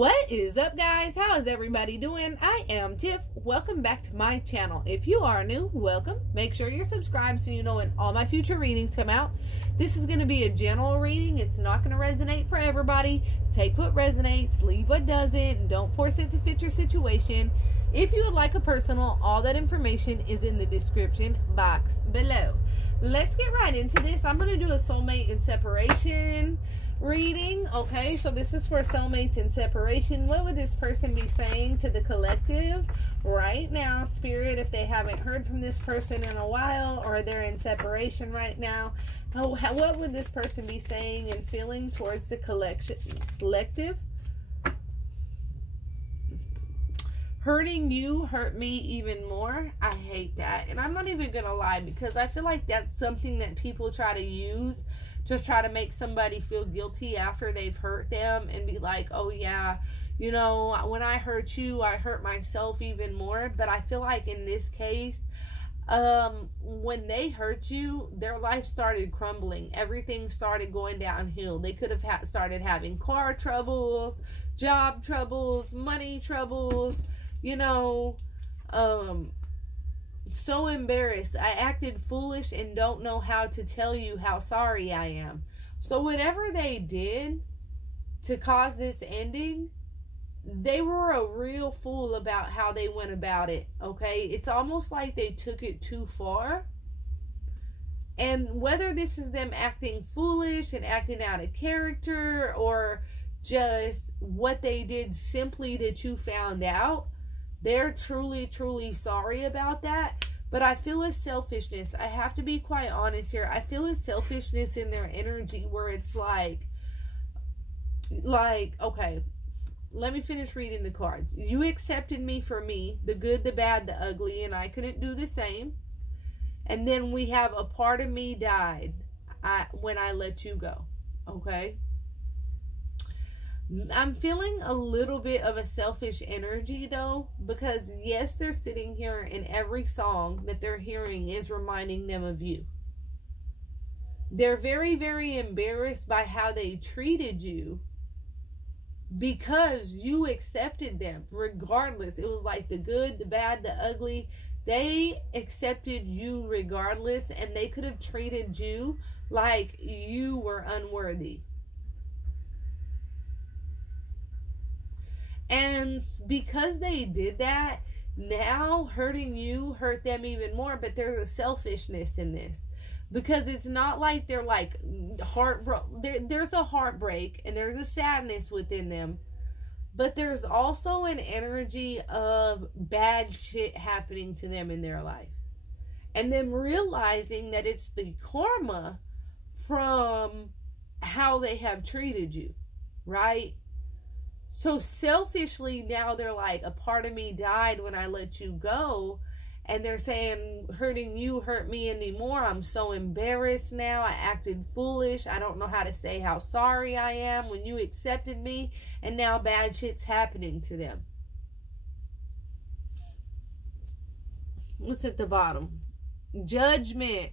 What is up, guys? How is everybody doing? I am Tiff. Welcome back to my channel. If you are new, welcome. Make sure you're subscribed so you know when all my future readings come out. This is going to be a general reading. It's not going to resonate for everybody. Take what resonates, leave what doesn't. Don't force it to fit your situation. If you would like a personal, all that information is in the description box below. Let's get right into this. I'm going to do a soulmate and separation reading. Okay, so this is for soulmates in separation. What would this person be saying to the collective right now, Spirit, if they haven't heard from this person in a while or they're in separation right now? What would this person be saying and feeling towards the collective? Hurting you hurt me even more. I hate that. And I'm not even gonna lie, because I feel like that's something that people try to use to try to make somebody feel guilty after they've hurt them and be like, oh yeah, you know, when I hurt you, I hurt myself even more. But I feel like in this case, when they hurt you, their life started crumbling. Everything started going downhill. They could have started having car troubles, job troubles, money troubles, you know, so embarrassed. I acted foolish and don't know how to tell you how sorry I am. So whatever they did to cause this ending, they were a real fool about how they went about it, okay? It's almost like they took it too far. And whether this is them acting foolish and acting out of character or just what they did simply that you found out, they're truly, truly sorry about that. But I feel a selfishness. I have to be quite honest here. I feel a selfishness in their energy where it's like, okay, let me finish reading the cards. You accepted me for me, the good, the bad, the ugly, and I couldn't do the same. And then we have a part of me died when I let you go, okay? I'm feeling a little bit of a selfish energy though, because yes, they're sitting here and every song that they're hearing is reminding them of you. They're very, very embarrassed by how they treated you because you accepted them regardless. It was like the good, the bad, the ugly. They accepted you regardless, and they could have treated you like you were unworthy. And because they did that, now hurting you hurt them even more. But there's a selfishness in this, because it's not like they're like there's a heartbreak and there's a sadness within them, but there's also an energy of bad shit happening to them in their life, and them realizing that it's the karma from how they have treated you, right? So selfishly now they're like, a part of me died when I let you go. And they're saying, hurting you hurt me anymore. I'm so embarrassed now. I acted foolish. I don't know how to say how sorry I am when you accepted me. And now bad shit's happening to them. What's at the bottom? Judgment.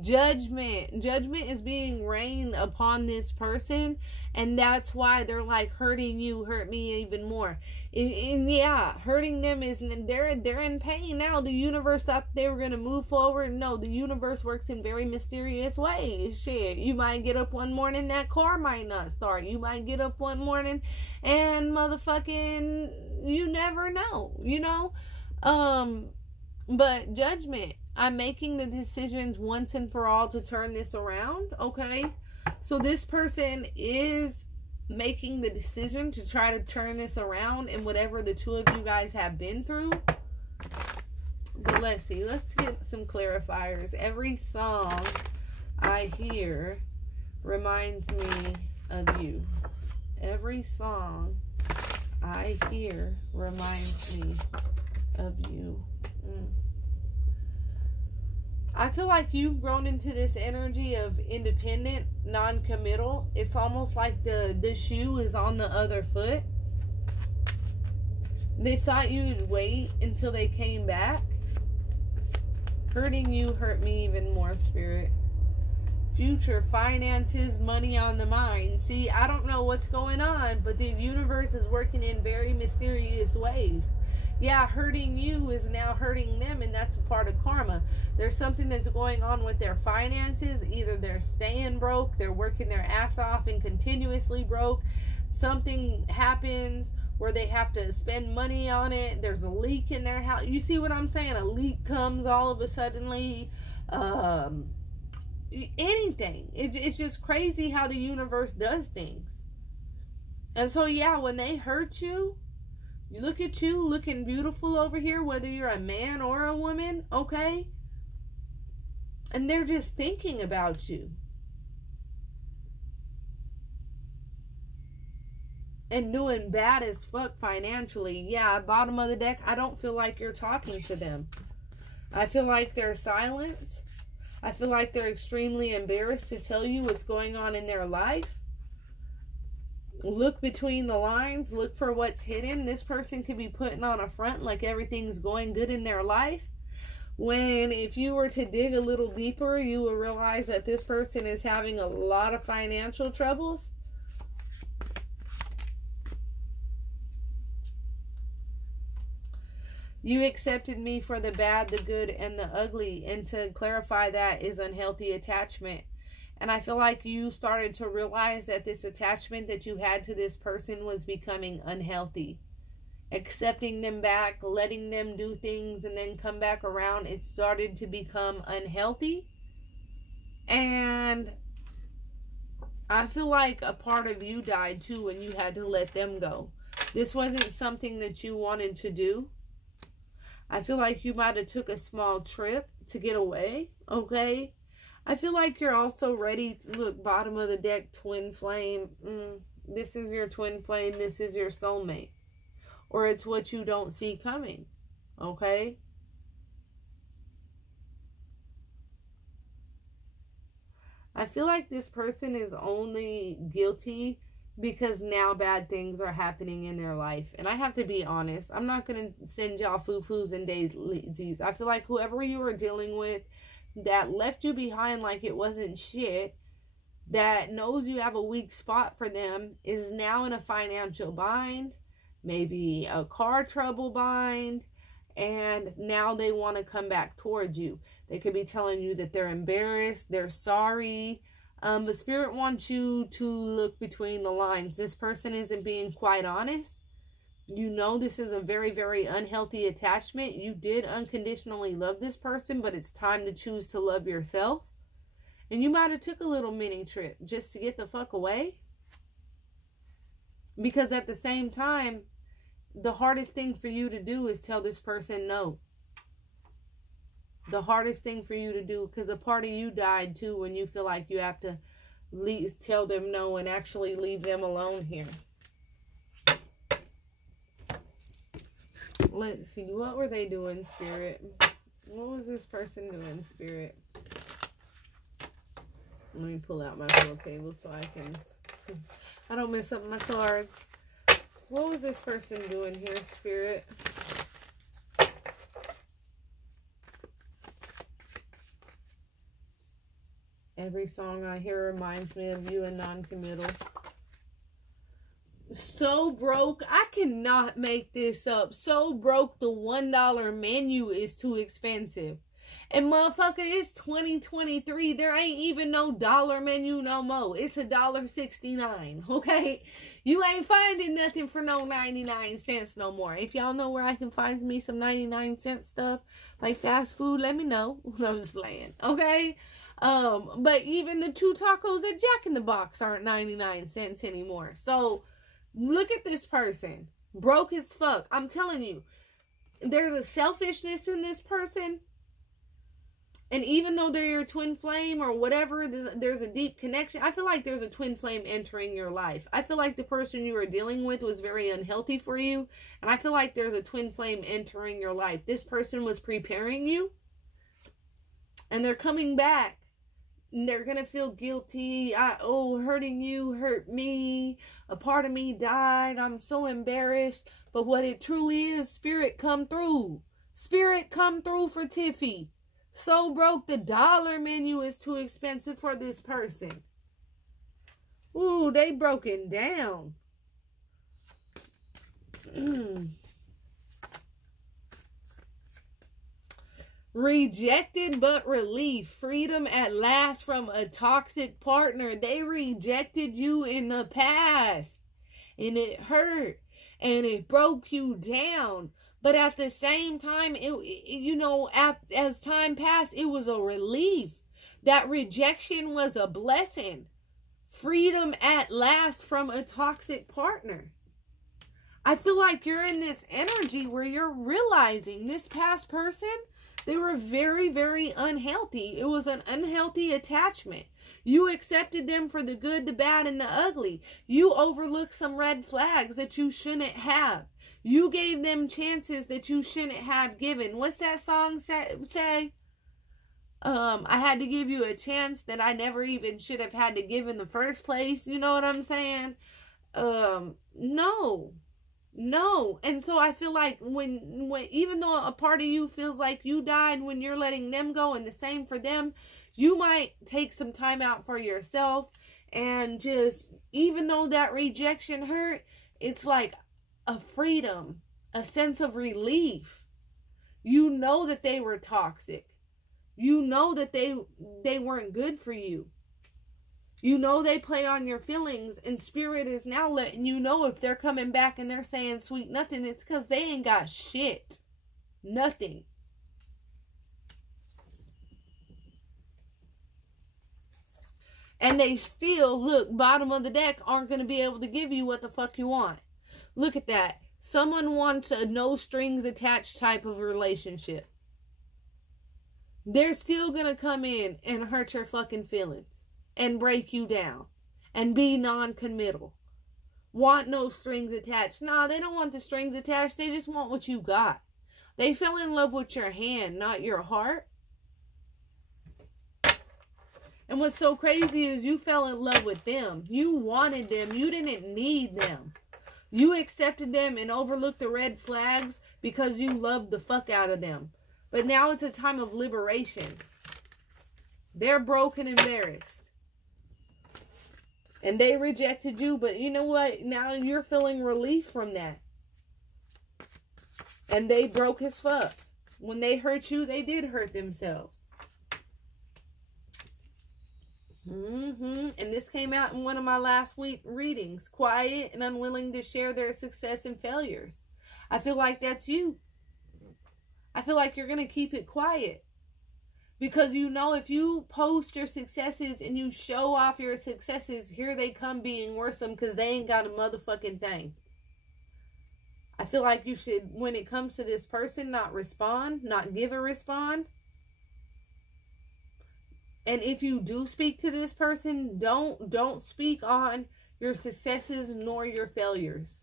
Judgment is being rained upon this person, and that's why they're like, hurting you hurt me even more. And yeah, hurting them is they're in pain now. The universe thought they were gonna move forward. No, the universe works in very mysterious ways. Shit, you might get up one morning, that car might not start. You might get up one morning and motherfucking, you never know, you know. But judgment, I'm making the decisions once and for all to turn this around, okay? So this person is making the decision to try to turn this around in whatever the two of you guys have been through. But let's see. Let's get some clarifiers. Every song I hear reminds me of you. Every song I hear reminds me of you. I feel like you've grown into this energy of independent, non-committal. It's almost like the shoe is on the other foot. They thought you would wait until they came back. Hurting you hurt me even more, Spirit. future, finances, money on the mind. See, I don't know what's going on, but the universe is working in very mysterious ways. Yeah, hurting you is now hurting them, and that's a part of karma. There's something that's going on with their finances. Either they're staying broke, they're working their ass off and continuously broke. Something happens where they have to spend money on it. There's a leak in their house. You see what I'm saying? A leak comes all of a suddenly. Anything. It's just crazy how the universe does things. And so, yeah, when they hurt you, you look at you looking beautiful over here, whether you're a man or a woman, okay? And they're just thinking about you. And doing bad as fuck financially. Yeah, bottom of the deck, I don't feel like you're talking to them. I feel like they're silent. I feel like they're extremely embarrassed to tell you what's going on in their life. Look between the lines. Look for what's hidden. This person could be putting on a front like everything's going good in their life, when if you were to dig a little deeper, you will realize that this person is having a lot of financial troubles. You accepted me for the bad, the good, and the ugly. And to clarify, that is unhealthy attachment. And I feel like you started to realize that this attachment that you had to this person was becoming unhealthy. Accepting them back, letting them do things, and then come back around, it started to become unhealthy. And I feel like a part of you died too when you had to let them go. This wasn't something that you wanted to do. I feel like you might have took a small trip to get away, okay? I feel like you're also ready to, look, bottom of the deck, twin flame. This is your twin flame. This is your soulmate. Or it's what you don't see coming, okay? I feel like this person is only guilty because now bad things are happening in their life. And I have to be honest. I'm not going to send y'all foo-foos and daisies. I feel like whoever you were dealing with that left you behind like it wasn't shit, that knows you have a weak spot for them, is now in a financial bind, maybe a car trouble bind, and now they want to come back towards you. They could be telling you that they're embarrassed, they're sorry. But Spirit wants you to look between the lines. This person isn't being quite honest. You know this is a very, very unhealthy attachment. You did unconditionally love this person, but it's time to choose to love yourself. And you might have took a little mini trip just to get the fuck away. Because at the same time, the hardest thing for you to do is tell this person no. The hardest thing for you to do, because a part of you died too when you feel like you have to tell them no and actually leave them alone here. Let's see, what were they doing, Spirit? What was this person doing, Spirit? Let me pull out my full table so I don't mess up my cards. What was this person doing here, Spirit? Every song I hear reminds me of you and non-committal. So broke. I cannot make this up. So broke the $1 menu is too expensive. And motherfucker, it's 2023. There ain't even no dollar menu no more. It's $1.69. Okay? You ain't finding nothing for no 99 cents no more. If y'all know where I can find me some 99-cent stuff, like fast food, let me know. I'm just playing. Okay? But even the 2 tacos at Jack in the Box aren't 99 cents anymore. So, look at this person. Broke as fuck. I'm telling you, there's a selfishness in this person. And even though they're your twin flame or whatever, there's a deep connection. I feel like there's a twin flame entering your life. I feel like the person you were dealing with was very unhealthy for you. And I feel like there's a twin flame entering your life. This person was preparing you. And they're coming back. And they're going to feel guilty. Hurting you hurt me. A part of me died. I'm so embarrassed. But what it truly is, Spirit come through. Spirit come through for Tiffy. So broke the dollar menu is too expensive for this person. Ooh, they broken down. Rejected but relief. Freedom at last from a toxic partner. They rejected you in the past. And it hurt. And it broke you down. But at the same time, as time passed, it was a relief. That rejection was a blessing. Freedom at last from a toxic partner. I feel like you're in this energy where you're realizing this past person, they were very, very unhealthy. It was an unhealthy attachment. You accepted them for the good, the bad, and the ugly. You overlooked some red flags that you shouldn't have. You gave them chances that you shouldn't have given. What's that song say? I had to give you a chance that I never even should have had to give in the first place. You know what I'm saying? No. And so I feel like when even though a part of you feels like you died when you're letting them go, and the same for them, you might take some time out for yourself and just, even though that rejection hurt, it's like a freedom, a sense of relief. You know that they were toxic. You know that they weren't good for you. You know they play on your feelings, and spirit is now letting you know if they're coming back and they're saying sweet nothing, it's because they ain't got shit. Nothing. And they still, look, bottom of the deck, aren't going to be able to give you what the fuck you want. Look at that. Someone wants a no strings attached type of relationship. They're still going to come in and hurt your fucking feelings. And break you down. And be non-committal. Want no strings attached. Nah, they don't want the strings attached. They just want what you got. They fell in love with your hand, not your heart. And what's so crazy is you fell in love with them. You wanted them. You didn't need them. You accepted them and overlooked the red flags because you loved the fuck out of them. But now it's a time of liberation. They're broken and embarrassed. And they rejected you, but you know what? Now you're feeling relief from that. And they broke as fuck. When they hurt you, they did hurt themselves. And this came out in one of my last week readings. Quiet and unwilling to share their success and failures. I feel like that's you. I feel like you're going to keep it quiet. Because you know if you post your successes and you show off your successes, here they come being worrisome because they ain't got a motherfucking thing. I feel like you should, when it comes to this person, not respond, not give a respond. And if you do speak to this person, don't speak on your successes nor your failures.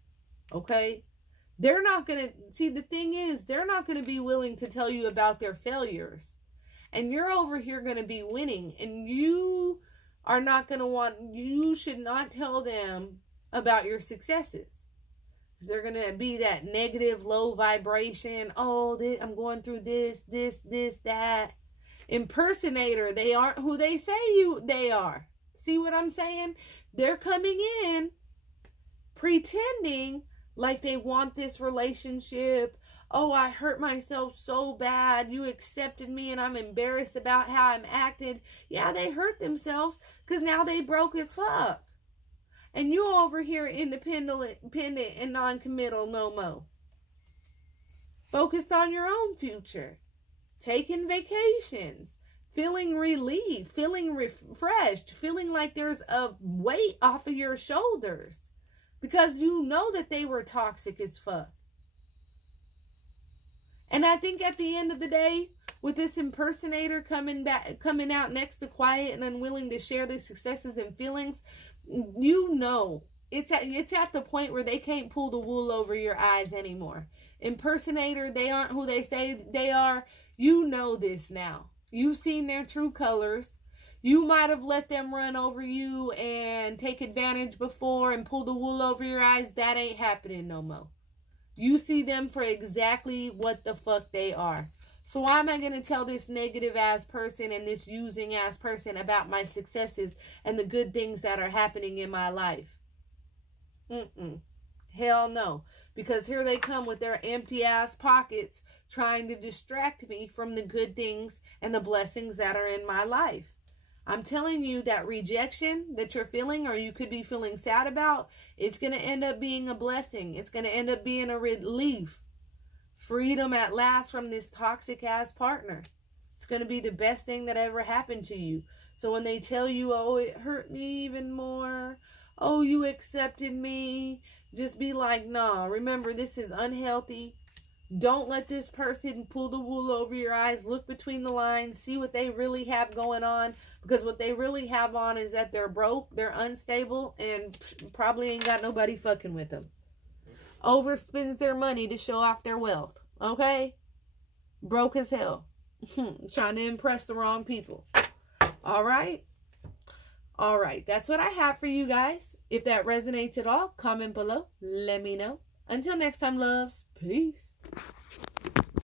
Okay? They're not going to, see, the thing is, they're not going to be willing to tell you about their failures. And you're over here going to be winning. And you are not going to want, you should not tell them about your successes. Because they're going to be that negative, low vibration. Oh, I'm going through this, that. Impersonator, they aren't who they say they are. See what I'm saying? They're coming in pretending like they want this relationship. Oh, I hurt myself so bad. You accepted me and I'm embarrassed about how I'm acted. Yeah, they hurt themselves because now they broke as fuck. And you over here independent and non-committal no more. Focused on your own future. Taking vacations. Feeling relief. Feeling refreshed. Feeling like there's a weight off of your shoulders. Because you know that they were toxic as fuck. And I think at the end of the day, with this impersonator coming out next to quiet and unwilling to share their successes and feelings, you know, it's at the point where they can't pull the wool over your eyes anymore. Impersonator, they aren't who they say they are. You know this now. You've seen their true colors. You might have let them run over you and take advantage before and pull the wool over your eyes. That ain't happening no more. You see them for exactly what the fuck they are. So why am I going to tell this negative ass person and this using ass person about my successes and the good things that are happening in my life? Hell no. Because here they come with their empty ass pockets trying to distract me from the good things and the blessings that are in my life. I'm telling you that rejection that you're feeling, or you could be feeling sad about, it's going to end up being a blessing. It's going to end up being a relief. Freedom at last from this toxic ass partner. It's going to be the best thing that ever happened to you. So when they tell you, oh, it hurt me even more, oh, you accepted me, just be like, nah, remember, this is unhealthy. Don't let this person pull the wool over your eyes. Look between the lines. See what they really have going on. Because what they really have on is that they're broke, they're unstable, and probably ain't got nobody fucking with them. Overspends their money to show off their wealth. Okay? Broke as hell. Trying to impress the wrong people. Alright? Alright. That's what I have for you guys. If that resonates at all, comment below. Let me know. Until next time, loves. Peace.